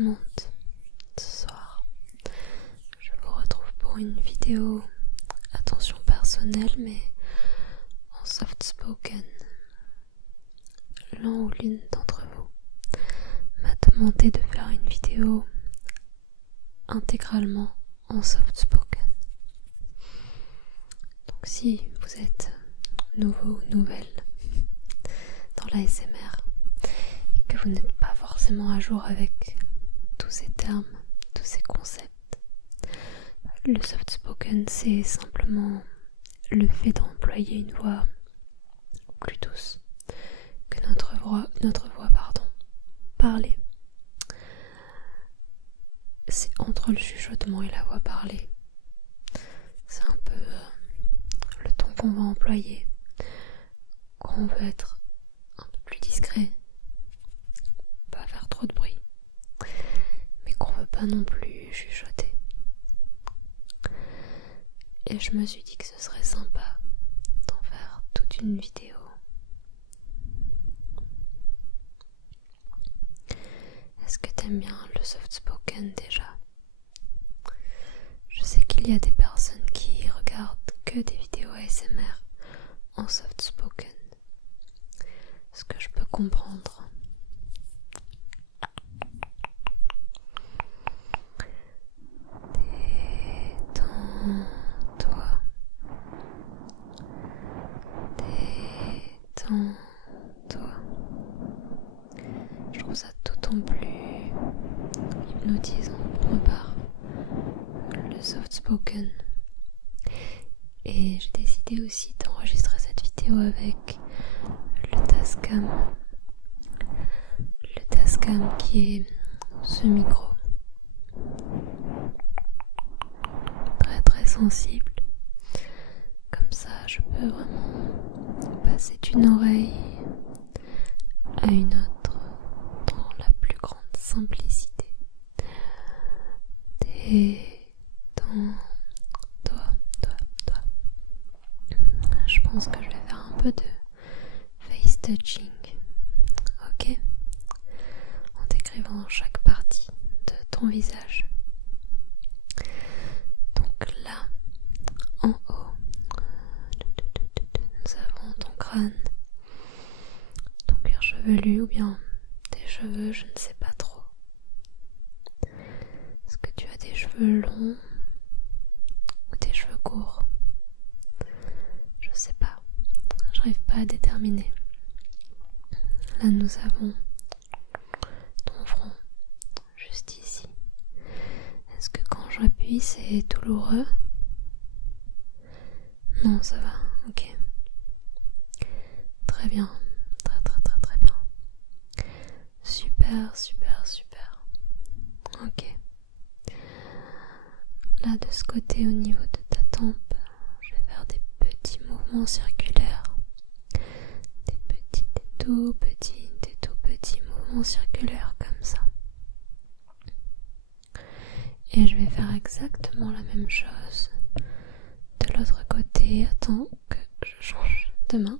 le monde. Ce soir, je vous retrouve pour une vidéo attention personnelle mais en soft spoken. L'un ou l'une d'entre vous m'a demandé de faire une vidéo intégralement en soft spoken. Donc si vous êtes nouveau ou nouvelle dans l'ASMR et que vous n'êtes pas forcément à jour avec tous ces termes, tous ces concepts, le soft spoken c'est simplement le fait d'employer une voix plus douce que notre voix parlée. C'est entre le chuchotement et la voix parlée. C'est un peu le ton qu'on va employer quand on veut être un peu plus discret, pas faire trop de bruit, mais qu'on veut pas non plus chuchoter. Et je me suis dit que ce serait sympa d'en faire toute une vidéo. Est-ce que t'aimes bien le soft spoken déjà? Je sais qu'il y a des personnes qui regardent que des vidéos ASMR en soft spoken. Ce que je peux comprendre. Détends-toi. Détends-toi. Je trouve ça d'autant plus hypnotisant pour ma part, le soft spoken. Et j'ai décidé aussi d'enregistrer cette vidéo avec le Tascam. Le Tascam qui est ce micro très très sensible. Comme ça, je peux vraiment passer d'une oreille à une autre dans la plus grande simplicité. Détends-toi. Je pense que je vais faire un peu de face touching, ok? En décrivant chaque partie de ton visage. Donc là, en haut, nous avons ton crâne, ton cuir chevelu ou bien tes cheveux, je ne sais pas trop. Est-ce que tu as des cheveux longs ou des cheveux courts? Je sais pas, j'arrive pas à déterminer. Là nous avons ton front, juste ici. Est-ce que quand j'appuie c'est douloureux? Non, ça va, ok. Très bien, très bien. Super. Ok. Là de ce côté au niveau de ta tempe, je vais faire des petits mouvements circulaires. Des tout petits mouvements circulaires comme ça. Et je vais faire exactement la même chose de l'autre côté. Attends que je change de main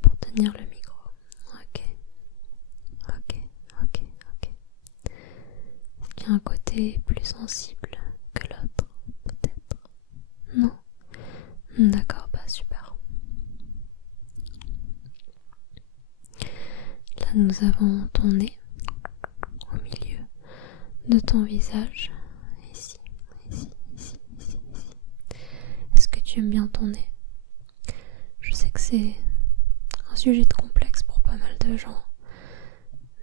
pour tenir le micro. Ok. Est-ce qu'il y a un côté plus sensible que l'autre? Peut-être. Non? D'accord, bah super. Là nous avons ton nez au milieu de ton visage. Ici. Est-ce que tu aimes bien ton nez? Je sais que c'est un sujet de complexe pour pas mal de gens,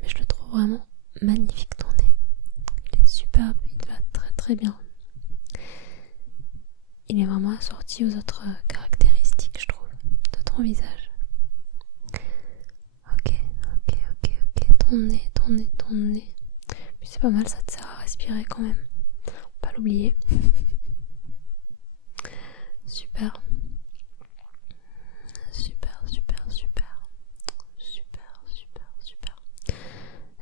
mais je le trouve vraiment magnifique ton nez. Il est superbe, il va très bien. Il est vraiment assorti aux autres caractéristiques, je trouve, de ton visage. Ok. Ton nez. Puis c'est pas mal, ça te sert à respirer quand même. Faut pas l'oublier. Super.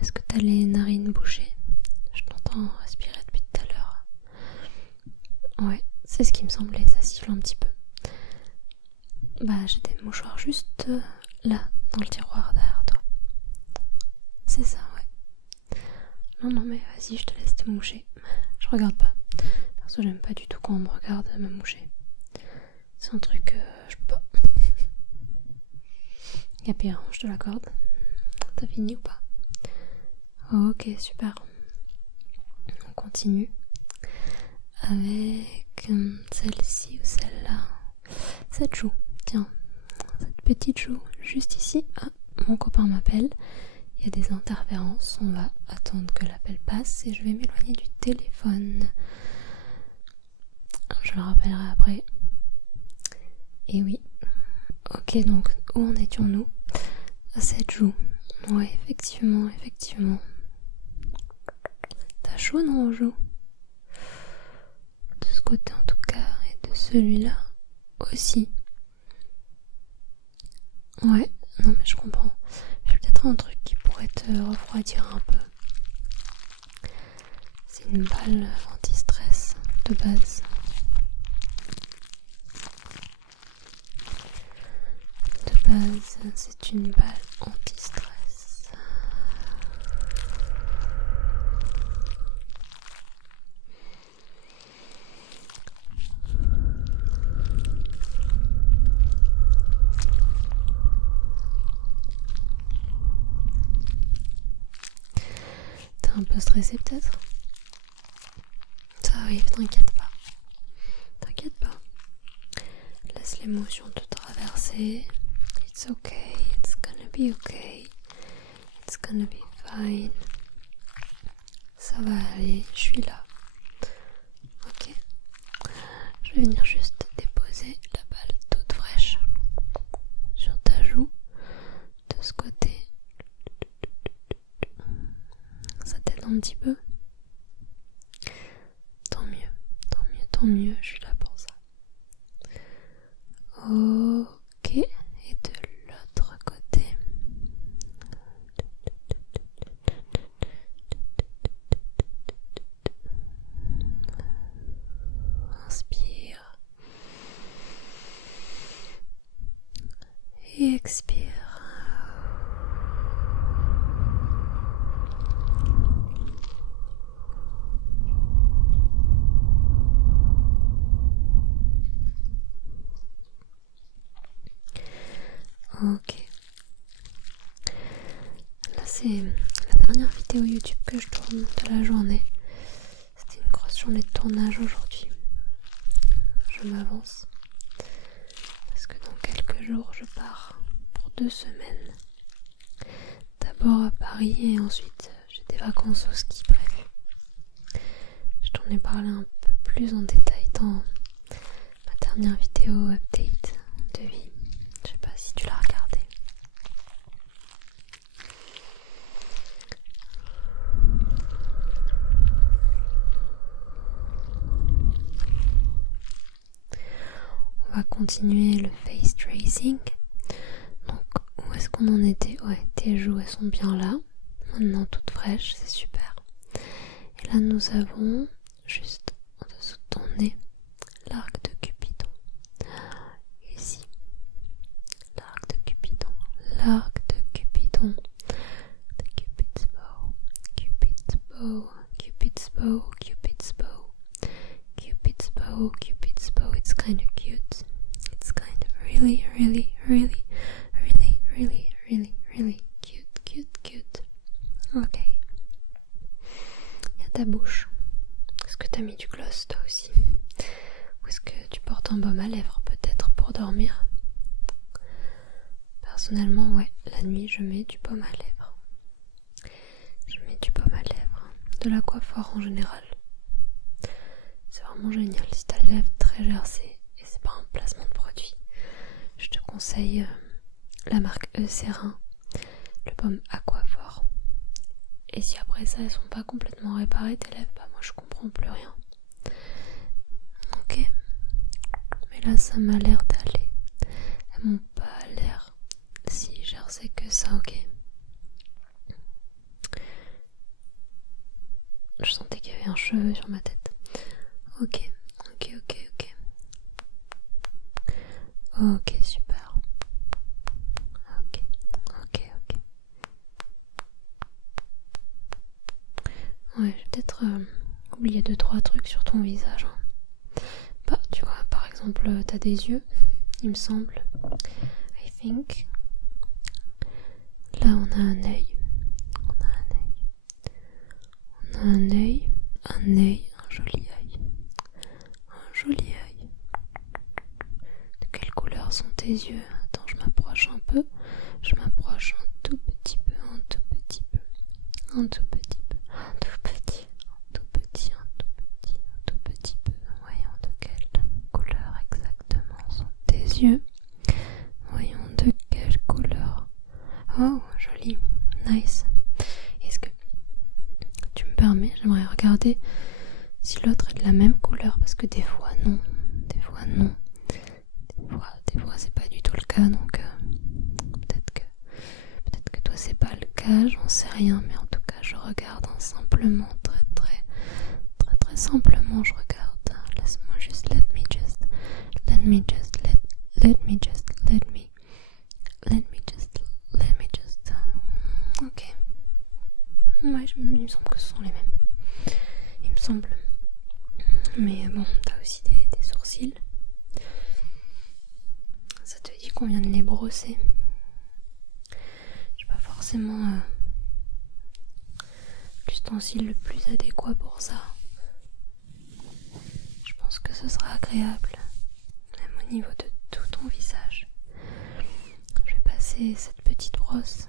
Est-ce que t'as les narines bouchées? Je t'entends respirer depuis tout à l'heure. Ouais, c'est ce qui me semblait, ça siffle un petit peu. Bah, j'ai des mouchoirs juste là, dans le tiroir derrière toi. C'est ça, ouais. Non, mais vas-y, je te laisse te moucher. Je regarde pas. Perso, j'aime pas du tout quand on me regarde me moucher. C'est un truc, je peux pas. Y'a pire, je te l'accorde. T'as fini ou pas? Ok, super. On continue avec celle-ci ou celle-là. Cette joue, tiens. Cette petite joue, juste ici. Ah, mon copain m'appelle. Il y a des interférences. On va attendre que l'appel passe et je vais m'éloigner du téléphone. Je le rappellerai après. Et oui. Ok, donc où en étions-nous? Cette joue. Ouais, effectivement. T'as chaud, non, aux joues? De ce côté en tout cas, et de celui-là aussi. Ouais, non mais je comprends. J'ai peut-être un truc qui pourrait te refroidir un peu. C'est une balle anti-stress de base. C'est une balle anti-stress. T'es un peu stressé peut-être? Ça arrive, t'inquiète pas. Laisse l'émotion te traverser. It's okay, it's gonna be okay. It's gonna be fine. Ça va aller, je suis là. Ok. Je vais venir juste déposer la balle toute fraîche sur ta joue. De ce côté. Ça t'aide un petit peu? Tant mieux, je suis là pour ça. Ok, et de l'autre côté. Inspire. Et expire. Ok. Là c'est la dernière vidéo YouTube que je tourne de la journée. C'était une grosse journée de tournage aujourd'hui. Je m'avance. Parce que dans quelques jours je pars pour 2 semaines. D'abord à Paris et ensuite j'ai des vacances au ski prévues. Je t'en ai parlé un peu plus en détail dans ma dernière vidéo update de vie. Je sais pas si tu l'as regardée. On va continuer le face tracing. Donc où est-ce qu'on en était? Ouais, tes joues elles sont bien là. Maintenant toutes fraîches, c'est super. Et là nous avons juste en dessous de ton nez l'arc de Cupidon. Ici, l'arc de Cupidon. The Cupid's bow. Cupid's bow. It's kind of cute. It's kind of really cute. Ok. Il y a ta bouche. Est-ce que t'as mis du gloss toi aussi? Ou est-ce que tu portes un baume à lèvres peut-être pour dormir? Personnellement, ouais, la nuit je mets du baume à lèvres. De l'Aquaphor en général. C'est vraiment génial. Si t'as les lèvres très gercées et c'est pas un placement de produit, je te conseille la marque Eucérin, le baume Aquaphor. Et si après ça elles sont pas complètement réparées tes lèvres, bah moi je comprends plus rien. Ok. Mais là ça m'a l'air d'aller. Elles m'ont pas l'air si gercées que ça, ok. Je sentais qu'il y avait un cheveu sur ma tête. Ok, super. Ok. Ouais, j'ai peut-être oublié 2-3 trucs sur ton visage. Bah, tu vois, par exemple, t'as des yeux, il me semble. I think. Là, on a un œil. Un joli œil. Un joli œil. De quelle couleur sont tes yeux? Attends, je m'approche un peu. Je m'approche un tout petit peu. Voyons de quelle couleur exactement sont tes yeux. Voyons de quelle couleur. Oh, joli. Nice. Est-ce que tu me permets? J'aimerais regarder si l'autre est de la même couleur, parce que des fois non. Des fois c'est pas du tout le cas, donc peut-être que toi c'est pas le cas, j'en sais rien, mais en tout cas je regarde simplement, très simplement je regarde. Laisse-moi juste, let me just. Ok. Ouais, il me semble que ce sont les mêmes. Il me semble. Mais bon, t'as aussi des sourcils. Ça te dit qu'on vient de les brosser? J'ai pas forcément l'ustensile le plus adéquat pour ça. Je pense que ce sera agréable, même au niveau de tout ton visage. Je vais passer cette petite brosse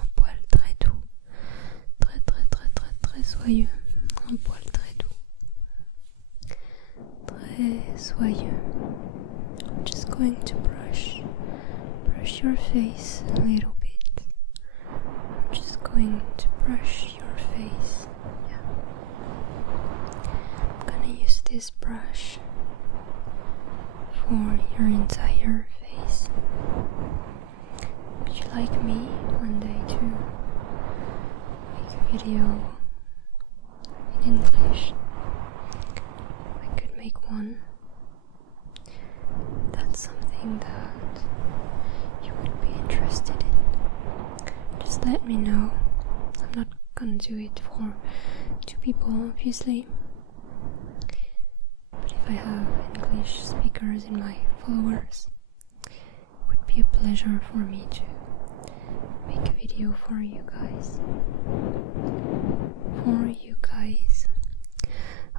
en poil très doux, très soyeux, un poil très doux, très soyeux. I'm just going to brush your face a little bit. I'm just going to brush your face. Yeah. I'm gonna use this brush for your entire face. Would you like me one day to make a video in English? I could make one. That's something that you would be interested in. Just let me know. I'm not gonna do it for 2 people, obviously. But if I have English speakers in my followers, it would be a pleasure for me to make a video for you guys.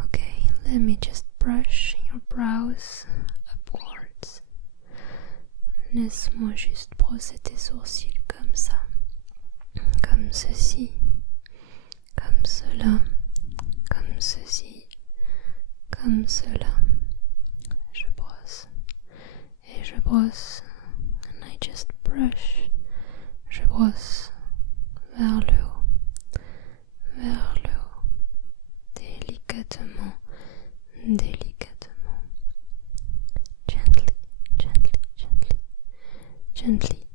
Okay, let me just brush your brows upwards. Laisse-moi juste brosser tes sourcils comme ça. Comme ceci. Comme cela. Comme ceci. Comme cela. Je brosse. Et je brosse. And I just brush. Je brosse vers le haut. Vers le haut. Délicatement. Gently.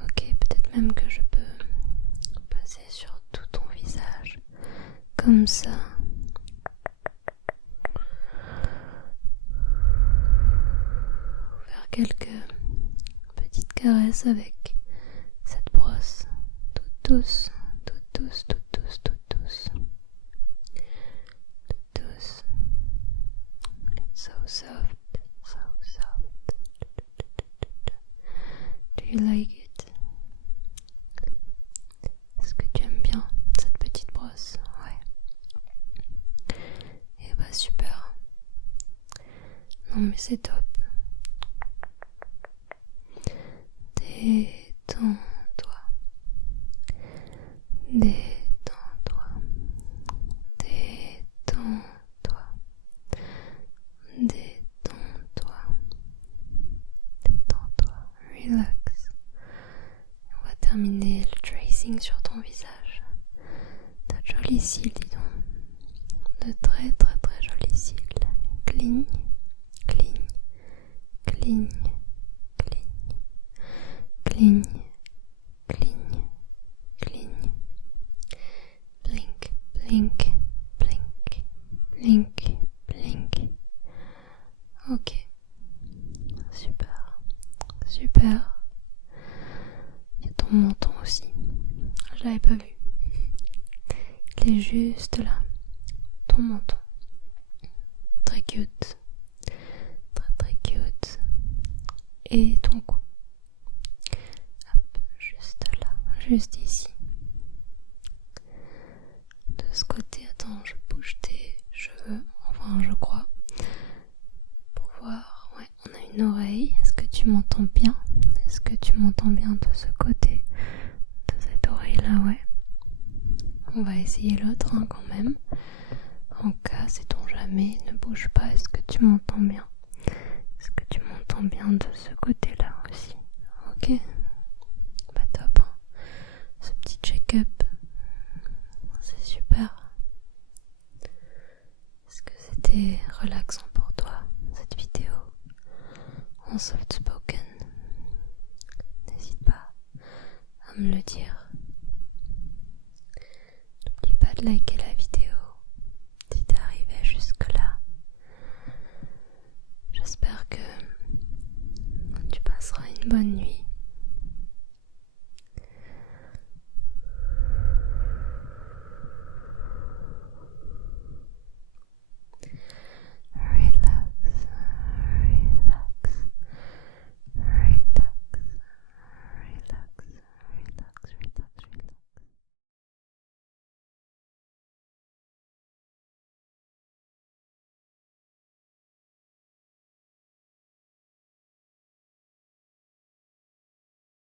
Ok, peut-être même que je peux passer sur tout ton visage. Comme ça. Faire quelques petites caresses avec cette brosse. Toute douce. It's so soft. Do you like it? Est-ce que tu aimes bien cette petite brosse? Ouais. Et bah super. Non mais c'est top. Détends-toi. Relax. On va terminer le tracing sur ton visage. T'as de jolis cils, dis donc. De très jolis cils. Cligne. Blink. Ok. Super. Il y a ton est juste là, ton menton. Très cute, très très cute. Et ton cou. Hop, juste là, juste ici. De ce côté, attends, je bouge tes cheveux, enfin je crois. Pour voir, ouais, on a une oreille. Est-ce que tu m'entends bien? Est-ce que tu m'entends bien de ce côté? De cette oreille-là, ouais. On va essayer l'autre quand même. En cas, sait-on jamais, ne bouge pas. Est-ce que tu m'entends bien? Est-ce que tu m'entends bien de ce côté-là aussi? Ok. Bah top. Ce petit check-up, c'est super. Est-ce que c'était relaxant pour toi, cette vidéo en soft spoken? N'hésite pas à me le dire.